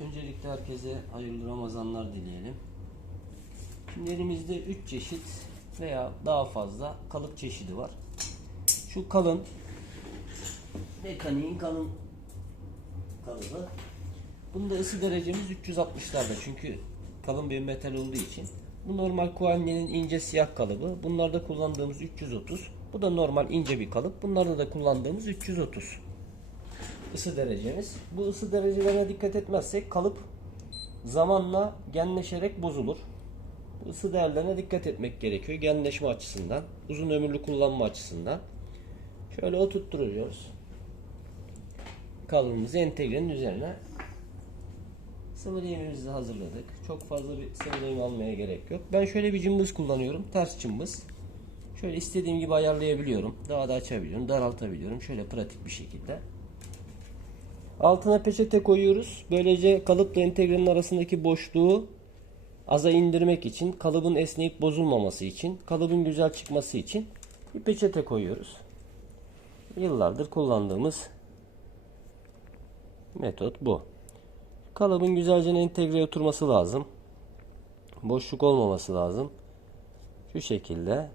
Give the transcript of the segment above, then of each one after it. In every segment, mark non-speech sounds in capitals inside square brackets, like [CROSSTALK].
Öncelikle herkese hayırlı Ramazanlar dileyelim. Şimdi elimizde 3 çeşit veya daha fazla kalıp çeşidi var. Şu kalın mekaniğin kalın kalıbı. Bunda ısı derecemiz 360'larda çünkü kalın bir metal olduğu için. Bu normal Kualne'nin ince siyah kalıbı. Bunlarda kullandığımız 330. Bu da normal ince bir kalıp. Bunlarda da kullandığımız 330 ısı derecemiz. Bu ısı derecelerine dikkat etmezsek kalıp zamanla genleşerek bozulur. Bu ısı değerlerine dikkat etmek gerekiyor. Genleşme açısından, uzun ömürlü kullanma açısından. Şöyle oturtturuyoruz. Kalıbımızı entegrenin üzerine sıvı lehimimizi hazırladık. Çok fazla bir sıvı lehim almaya gerek yok. Ben şöyle bir cımbız kullanıyorum. Ters cımbız. Şöyle istediğim gibi ayarlayabiliyorum. Daha da açabiliyorum, daraltabiliyorum. Şöyle pratik bir şekilde. Altına peçete koyuyoruz. Böylece kalıpla entegrenin arasındaki boşluğu aza indirmek için, kalıbın esneyip bozulmaması için, kalıbın güzel çıkması için bir peçete koyuyoruz. Yıllardır kullandığımız metot bu. Kalıbın güzelce entegre oturması lazım. Boşluk olmaması lazım. Şu şekilde.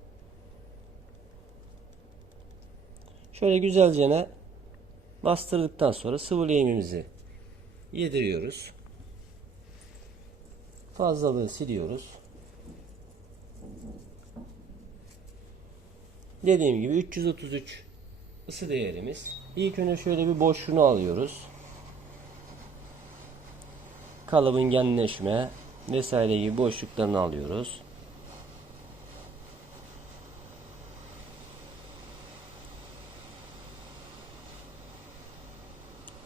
Şöyle güzelce bastırdıktan sonra sıvı lehimimizi yediriyoruz. Fazlalığı siliyoruz. Dediğim gibi 333 ısı değerimiz. İlk önce şöyle bir boşluğunu alıyoruz. Kalıbın genleşme vesaire gibi boşluklarını alıyoruz.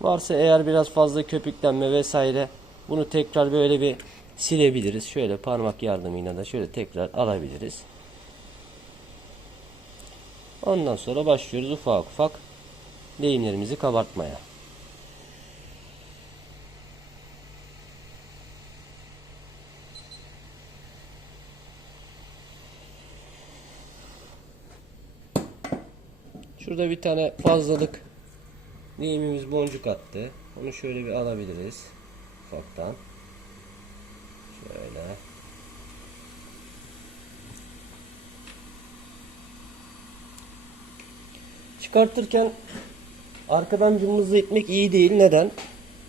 Varsa eğer biraz fazla köpüklenme vesaire bunu tekrar böyle bir silebiliriz. Şöyle parmak yardımıyla da şöyle tekrar alabiliriz. Ondan sonra başlıyoruz ufak ufak lehimlerimizi kabartmaya. Şurada bir tane fazlalık Lehimimiz boncuk attı. Onu şöyle bir alabiliriz. Ufaktan. Şöyle. Çıkartırken arkadan cımbızla itmek iyi değil. Neden?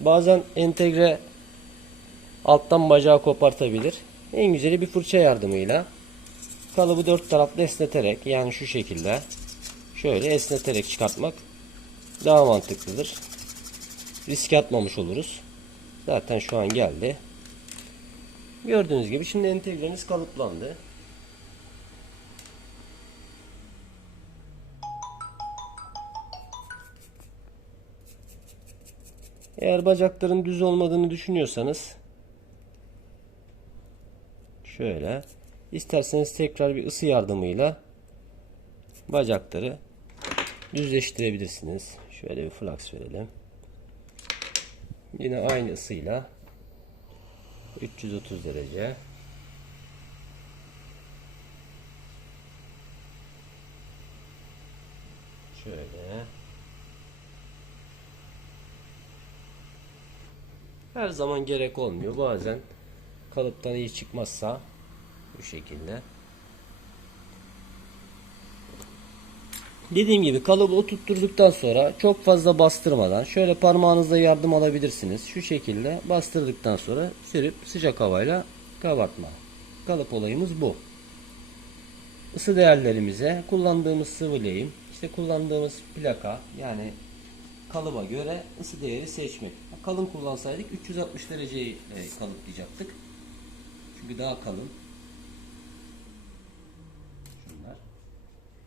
Bazen entegre alttan bacağı kopartabilir. En güzeli bir fırça yardımıyla kalıbı dört taraflı esneterek yani şu şekilde şöyle esneterek çıkartmak daha mantıklıdır. Riske atmamış oluruz. Zaten şu an geldi. Gördüğünüz gibi şimdi entegremiz kalıplandı. Eğer bacakların düz olmadığını düşünüyorsanız şöyle isterseniz tekrar bir ısı yardımıyla bacakları düzleştirebilirsiniz. Şöyle bir flux verelim. Yine aynı ısıyla 330 derece. Şöyle. Her zaman gerek olmuyor. Bazen kalıptan iyi çıkmazsa bu şekilde. Dediğim gibi kalıbı oturtturduktan sonra çok fazla bastırmadan şöyle parmağınızla yardım alabilirsiniz. Şu şekilde bastırdıktan sonra sürüp sıcak havayla kabartma. Kalıp olayımız bu. Isı değerlerimize kullandığımız sıvı lehim, işte kullandığımız plaka yani kalıba göre ısı değeri seçmek. Kalın kullansaydık 360 dereceyi kalıplayacaktık. Çünkü daha kalın.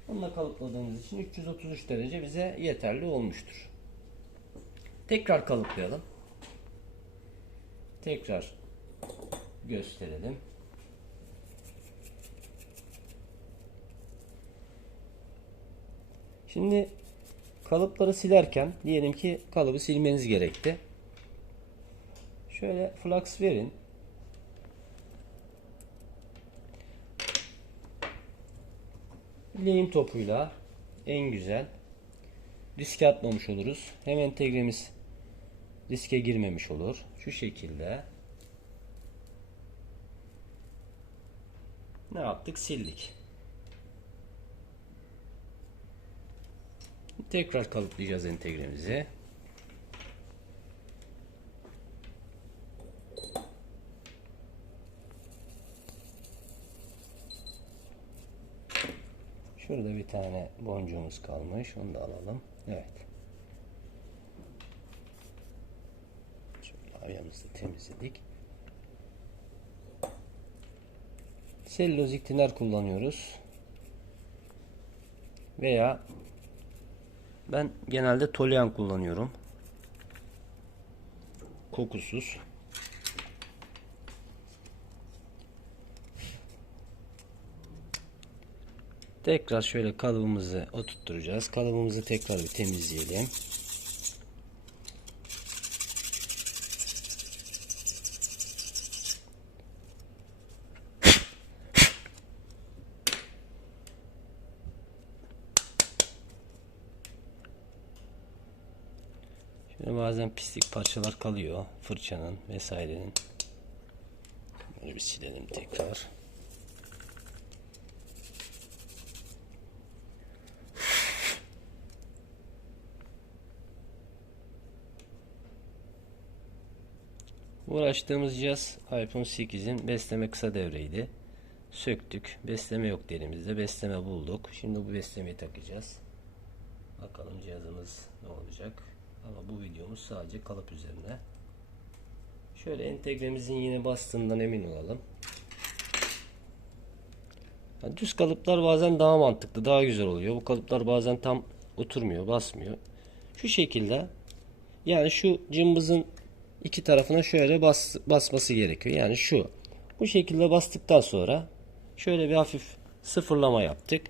Onunla kalıpladığımız için 333 derece bize yeterli olmuştur. Tekrar kalıplayalım. Tekrar gösterelim. Şimdi kalıpları silerken diyelim ki kalıbı silmeniz gerekti. Şöyle flux verin. Lehim topuyla en güzel riske atmamış oluruz. Hem entegremiz riske girmemiş olur. Şu şekilde. Ne yaptık? Sildik. Tekrar kalıplayacağız entegremizi. Şurada bir tane boncuğumuz kalmış. Onu da alalım. Evet. Şöyle ayağımızı temizledik. Selülozik tiner kullanıyoruz. Veya ben genelde tolyan kullanıyorum. Kokusuz. Tekrar şöyle kalıbımızı oturtturacağız. Kalıbımızı tekrar bir temizleyelim. Şöyle bazen pislik parçalar kalıyor. Fırçanın vesairenin. Böyle bir silelim tekrar. Uğraştığımız cihaz iPhone 8'in besleme kısa devreydi. Söktük. Besleme yok elimizde. Besleme bulduk. Şimdi bu beslemeyi takacağız. Bakalım cihazımız ne olacak. Ama bu videomuz sadece kalıp üzerine. Şöyle entegremizin yine bastığından emin olalım. Yani düz kalıplar bazen daha mantıklı, daha güzel oluyor. Bu kalıplar bazen tam oturmuyor, basmıyor. Şu şekilde yani şu cımbızın iki tarafına şöyle bas, basması gerekiyor. Yani şu. Bu şekilde bastıktan sonra şöyle bir hafif sıfırlama yaptık.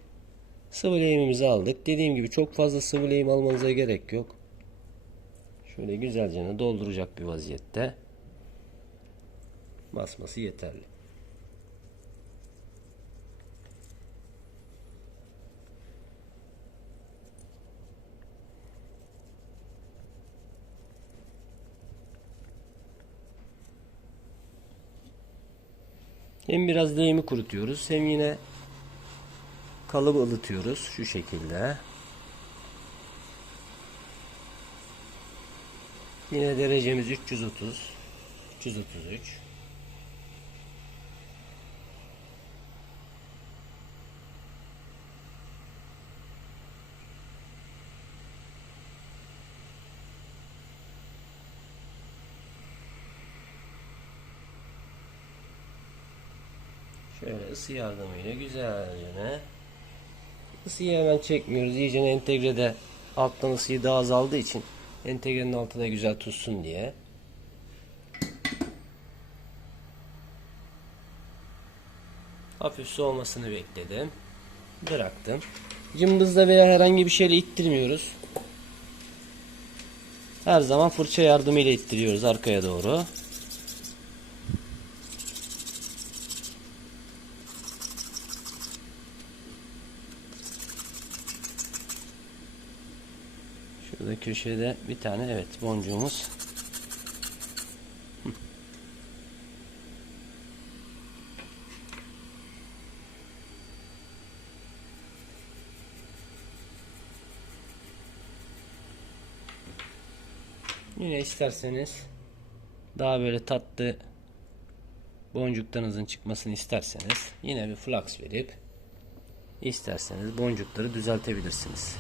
Sıvı lehimimizi aldık. Dediğim gibi çok fazla sıvı lehim almanıza gerek yok. Şöyle güzelce dolduracak bir vaziyette basması yeterli. Hem biraz lehimi kurutuyoruz hem yine kalıbı ılıtıyoruz şu şekilde. Yine derecemiz 330 333 Şöyle ısı yardımıyla güzelce ısıyı hemen çekmiyoruz. İyice entegrede alttan ısıyı daha azaldığı için entegrenin altına güzel tutsun diye. Hafif soğumasını bekledim. Bıraktım. Cımbızla veya herhangi bir şeyle ittirmiyoruz. Her zaman fırça yardımıyla ittiriyoruz arkaya doğru. Şurada köşede bir tane evet boncuğumuz. [LAUGHS] Yine isterseniz daha böyle tatlı boncuklarınızın çıkmasını isterseniz yine bir flux verip isterseniz boncukları düzeltebilirsiniz.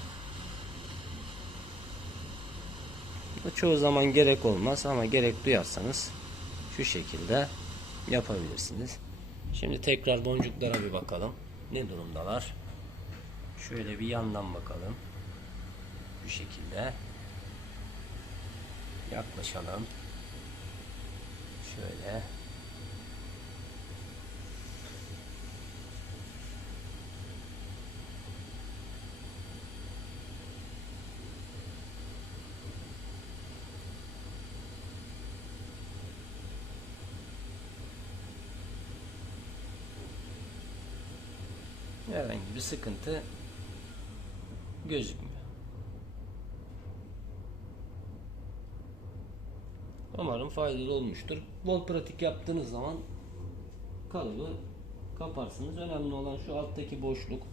Bu çoğu zaman gerek olmaz ama gerek duyarsanız şu şekilde yapabilirsiniz. Şimdi tekrar boncuklara bir bakalım. Ne durumdalar? Şöyle bir yandan bakalım. Bu şekilde. Yaklaşalım. Şöyle. Herhangi bir sıkıntı gözükmüyor. Umarım faydalı olmuştur. Bol pratik yaptığınız zaman kalıbı kaparsınız. Önemli olan şu alttaki boşluk.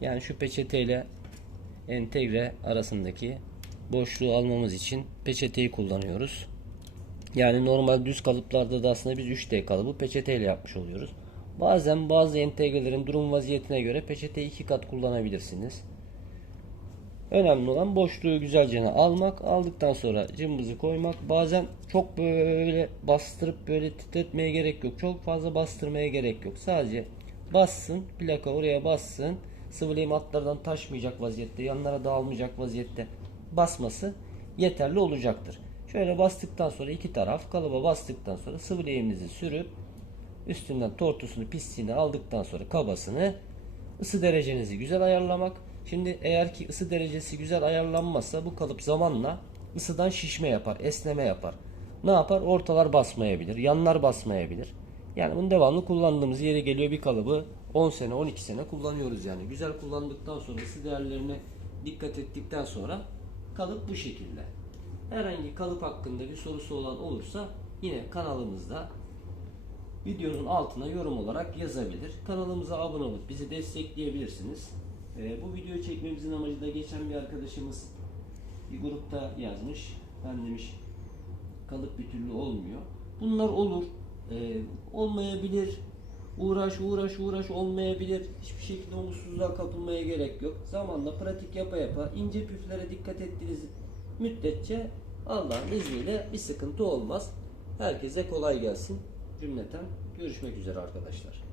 Yani şu peçeteyle entegre arasındaki boşluğu almamız için peçeteyi kullanıyoruz. Yani normal düz kalıplarda da aslında biz 3D kalıbı peçeteyle yapmış oluyoruz. Bazen bazı entegrelerin durum vaziyetine göre peçeteyi iki kat kullanabilirsiniz. Önemli olan boşluğu güzelce almak. Aldıktan sonra cımbızı koymak. Bazen çok böyle bastırıp böyle titretmeye gerek yok. Çok fazla bastırmaya gerek yok. Sadece bassın. Plaka oraya bassın. Sıvı lehim hatlardan taşmayacak vaziyette. Yanlara dağılmayacak vaziyette basması yeterli olacaktır. Şöyle bastıktan sonra iki taraf kalıba bastıktan sonra sıvı lehiminizi sürüp üstünden tortusunu pisliğini aldıktan sonra kabasını ısı derecenizi güzel ayarlamak. Şimdi eğer ki ısı derecesi güzel ayarlanmazsa bu kalıp zamanla ısıdan şişme yapar, esneme yapar. Ne yapar? Ortalar basmayabilir, yanlar basmayabilir. Yani bunu devamlı kullandığımız yere geliyor bir kalıbı 10 sene 12 sene kullanıyoruz yani. Güzel kullandıktan sonra ısı değerlerine dikkat ettikten sonra kalıp bu şekilde. Herhangi kalıp hakkında bir sorusu olan olursa yine kanalımızda videonun altına yorum olarak yazabilir. Kanalımıza abone olup bizi destekleyebilirsiniz. Ee, bu videoyu çekmemizin amacı da geçen bir arkadaşımız bir grupta yazmış. Ben demiş kalıp bir türlü olmuyor. Bunlar olur. Ee, olmayabilir. Uğraş uğraş uğraş olmayabilir. Hiçbir şekilde umutsuzluğa kapılmaya gerek yok. Zamanla pratik yapa yapa ince püflere dikkat ettiğiniz müddetçe Allah'ın izniyle bir sıkıntı olmaz. Herkese kolay gelsin. Cümleten görüşmek üzere arkadaşlar.